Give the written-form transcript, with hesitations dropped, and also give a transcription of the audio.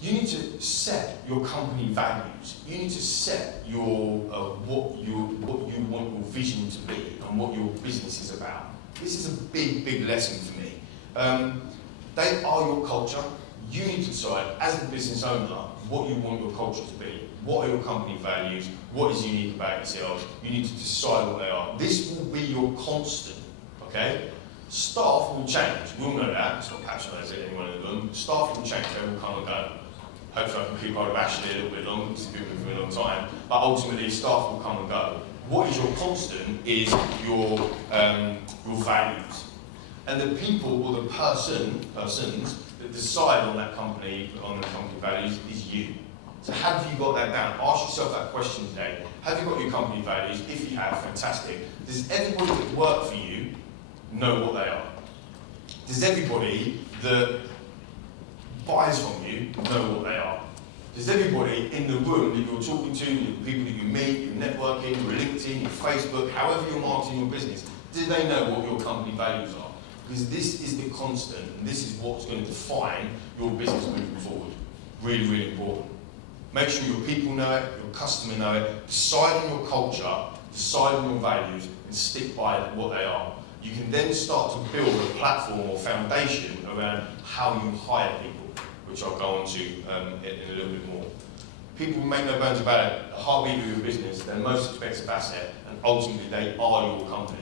you need to set your company values. You need to set your what you want your vision to be and what your business is about. This is a big lesson for me. They are your culture. You need to decide, as the business owner, what you want your culture to be. What are your company values? What is unique about yourselves? You need to decide what they are. This will be your constant, okay? Staff will change. We all know that. It's not patronising anyone in the room. Staff will change. They will come and go. Hopefully I can keep hold of Ashley a little bit longer, because it's been with me for a long time. But ultimately, staff will come and go. What is your constant is your values. And the people or the persons that decide on that company, on the company values, is you. So have you got that down? Ask yourself that question today. Have you got your company values? If you have, fantastic. Does everybody that work for you know what they are? Does everybody that buys from you know what they are? Does everybody in the room that you're talking to, the people that you meet, your networking, your LinkedIn, your Facebook, however you're marketing your business, do they know what your company values are? Because this is the constant, and this is what's going to define your business moving forward. Really important. Make sure your people know it, your customer know it, decide on your culture, decide on your values, and stick by what they are. You can then start to build a platform or foundation around how you hire people, which I'll go on to in a little bit more. People make no bones about it, the heartbeat of your business, their most expensive asset, and ultimately they are your company.